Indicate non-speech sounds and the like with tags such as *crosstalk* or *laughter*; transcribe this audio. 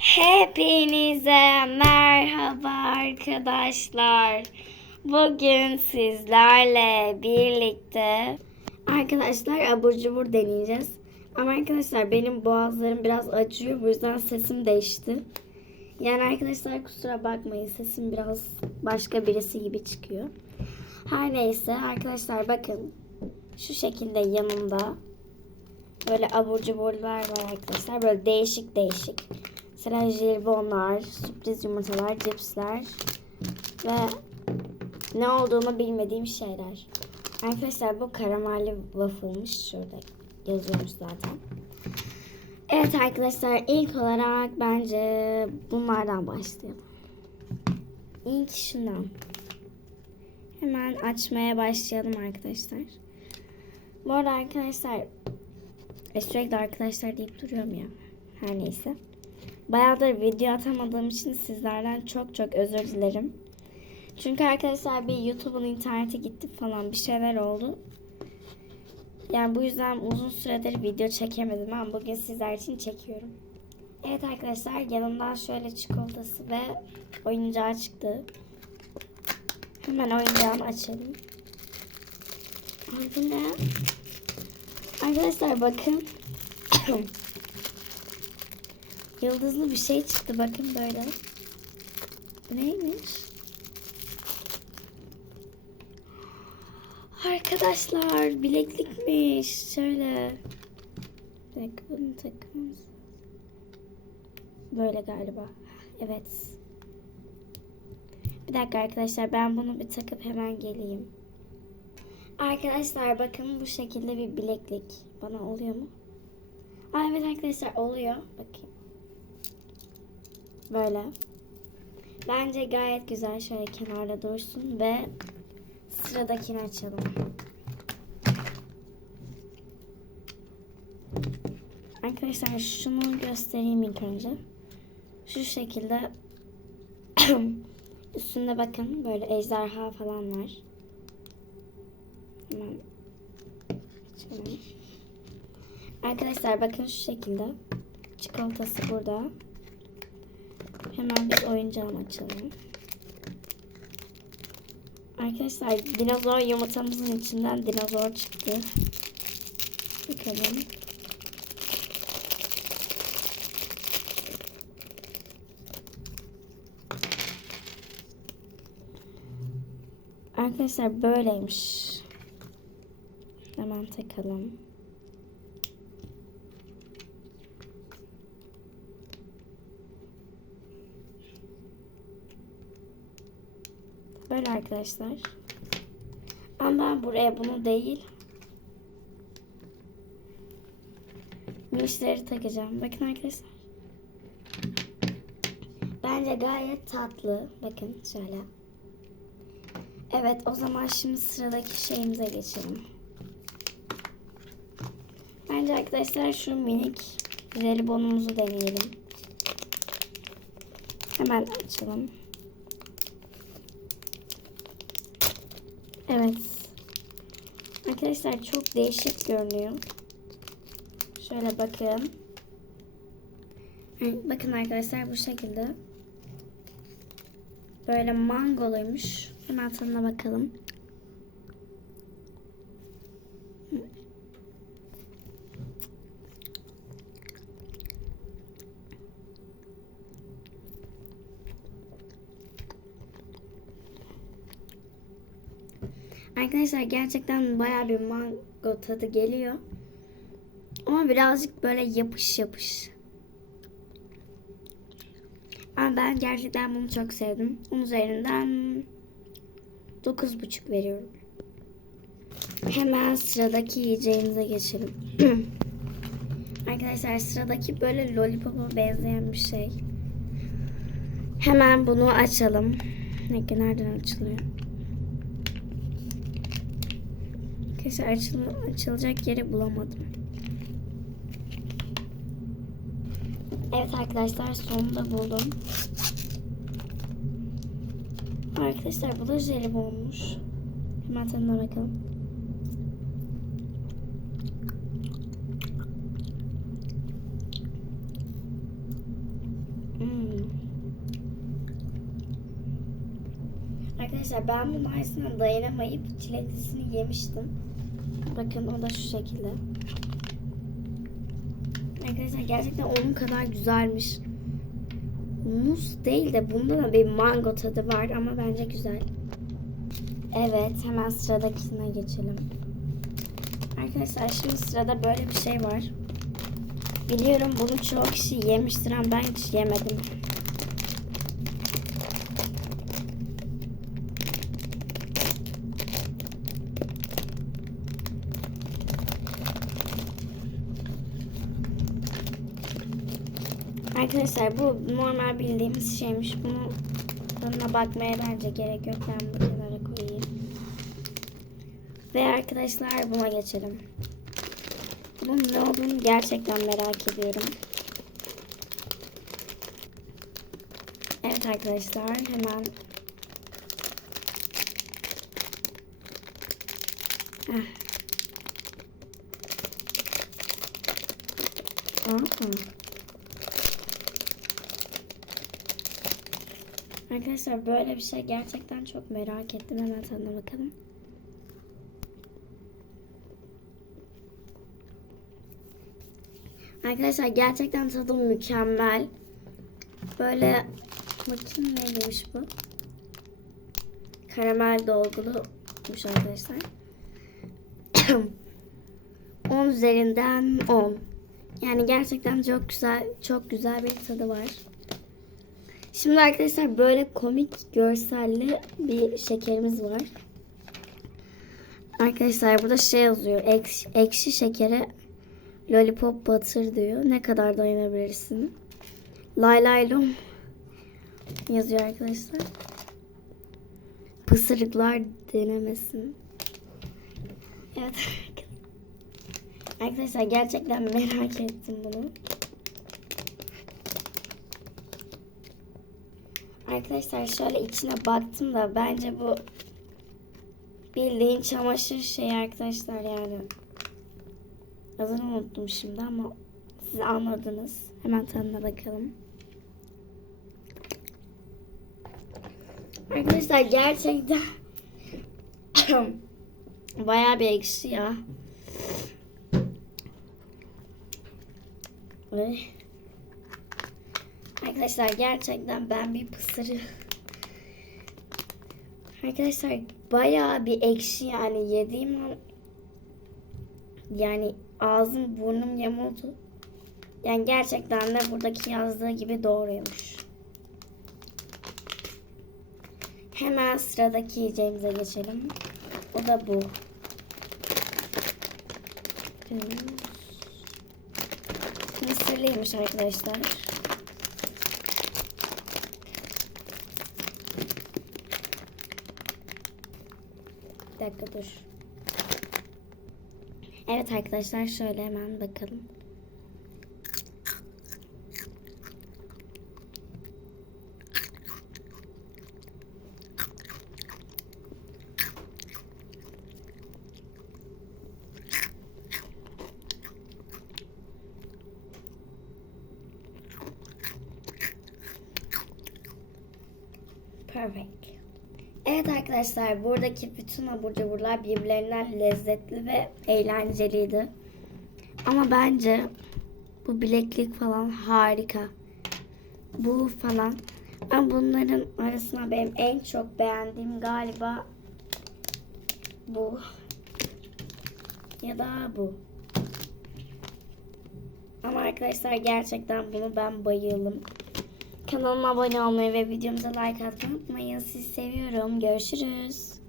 Hepinize merhaba arkadaşlar. Bugün sizlerle birlikte arkadaşlar abur cubur deneyeceğiz. Ama arkadaşlar benim boğazlarım biraz acıyor. Bu yüzden sesim değişti. Yani arkadaşlar kusura bakmayın sesim biraz başka birisi gibi çıkıyor. Her neyse arkadaşlar bakın şu şekilde yanımda böyle abur cuburlar var arkadaşlar. Böyle değişik değişik. Mesela jelibonlar, sürpriz yumurtalar, cipsler ve ne olduğunu bilmediğim şeyler. Arkadaşlar bu karamelli waffle'mış. Şurada yazıyormuş zaten. Evet arkadaşlar ilk olarak bence bunlardan başlayalım. İlk şundan. Hemen açmaya başlayalım arkadaşlar. Bu arada arkadaşlar e, sürekli arkadaşlar deyip duruyorum ya. Her neyse. Bayağıdır video atamadığım için sizlerden çok çok özür dilerim. Çünkü arkadaşlar bir YouTube'un interneti gitti falan bir şeyler oldu. Yani bu yüzden uzun süredir video çekemedim ama bugün sizler için çekiyorum. Evet arkadaşlar yanımdan şöyle çikolatası ve oyuncağı çıktı. Hemen oyuncağını açalım. Ay bu ne? Arkadaşlar bakın. *clears throat* Yıldızlı bir şey çıktı bakın böyle. Bu neymiş? Arkadaşlar bileklikmiş. Şöyle. Bunu takmamız. Böyle galiba. Evet. Bir dakika arkadaşlar ben bunu bir takıp hemen geleyim. Arkadaşlar bakın bu şekilde bir bileklik. Bana oluyor mu? Aa, evet arkadaşlar oluyor. Bakayım. Böyle. Bence gayet güzel. Şöyle kenarda dursun ve sıradakini açalım. Arkadaşlar şunu göstereyim ilk önce. Şu şekilde *clears throat* üstünde bakın böyle ejderha falan var. Arkadaşlar bakın şu şekilde. Çikolatası burada. Hemen biz oyuncağını açalım. Arkadaşlar dinozor yumurtamızın içinden dinozor çıktı. Bakalım. Arkadaşlar böyleymiş. Hemen takalım. Böyle arkadaşlar. Ama buraya bunu değil. Mişleri takacağım. Bakın arkadaşlar. Bence gayet tatlı. Bakın şöyle. Evet o zaman şimdi sıradaki şeyimize geçelim. Bence arkadaşlar şu minik jelibonumuzu deneyelim. Hemen açalım. Evet. Arkadaşlar çok değişik görünüyor. Şöyle bakın. Bakın arkadaşlar bu şekilde. Böyle mangoluymuş. Hemen tadına bakalım. Arkadaşlar gerçekten baya bir mango tadı geliyor. Ama birazcık böyle yapış yapış. Ama ben gerçekten bunu çok sevdim. Onun üzerinden 9,5 veriyorum. Hemen sıradaki yiyeceğimize geçelim. *clears throat* Arkadaşlar sıradaki böyle lollipop'a benzeyen bir şey. Hemen bunu açalım. Ne nereden açılıyor? Neyse açıl açılacak yeri bulamadım. Evet arkadaşlar sonunda buldum. Arkadaşlar bu da jelibonmuş. Hemen tadına bakalım. Hmm. Arkadaşlar ben bunun aynısına dayanamayıp çileklisini yemiştim. Bakın o da şu şekilde. Arkadaşlar gerçekten onun kadar güzelmiş. Muz değil de bunda da bir mango tadı var ama bence güzel. Evet hemen sıradakine geçelim. Arkadaşlar şimdi sırada böyle bir şey var. Biliyorum bunu çoğu kişi yemiştir ama ben hiç yemedim. Arkadaşlar bu normal bildiğimiz şeymiş. Bunu tadına bakmaya bence gerek yok. Ben bu kenara koyayım. Ve arkadaşlar buna geçelim. Bunun ne olduğunu gerçekten merak ediyorum. Evet arkadaşlar hemen Heh. Aa. Arkadaşlar böyle bir şey gerçekten çok merak ettim. Hemen tadına bakalım. Arkadaşlar gerçekten tadı mükemmel. Böyle bakayım neymiş bu? Karamel dolguluymuş arkadaşlar. *clears throat* 10 üzerinden 10. Yani gerçekten çok güzel, çok güzel bir tadı var. Şimdi arkadaşlar böyle komik görselli bir şekerimiz var. Arkadaşlar burada şey yazıyor. Ekşi, ekşi şekere lollipop batır diyor. Ne kadar dayanabilirsin? Lay lay lom yazıyor arkadaşlar. Pısırıklar denemesin. Evet. *laughs* Arkadaşlar gerçekten merak ettim bunu. Arkadaşlar şöyle içine baktım da bence bu bildiğin çamaşır şeyi arkadaşlar yani. Adını unuttum şimdi ama siz anladınız. Hemen tadına bakalım. Arkadaşlar gerçekten *coughs* bayağı bir ekşi ya. Ay. Arkadaşlar gerçekten ben bir pısırı. Arkadaşlar bayağı bir ekşi yani yediğim an yani ağzım burnum yamuldu. Yani gerçekten de buradaki yazdığı gibi doğruymuş. Hemen sıradaki yiyeceğimize geçelim. O da bu. Mısırlıymış arkadaşlar. Dakika dur. Evet arkadaşlar şöyle hemen bakalım. Perfect. Evet arkadaşlar buradaki bütün abur cuburlar birbirlerinden lezzetli ve eğlenceliydi. Ama bence bu bileklik falan harika. Bu falan. Ben bunların arasında benim en çok beğendiğim galiba bu. Ya da bu. Ama arkadaşlar gerçekten bunu ben bayıldım. Kanalıma abone olmayı ve videomuza like atmayı unutmayın. Sizi seviyorum. Görüşürüz.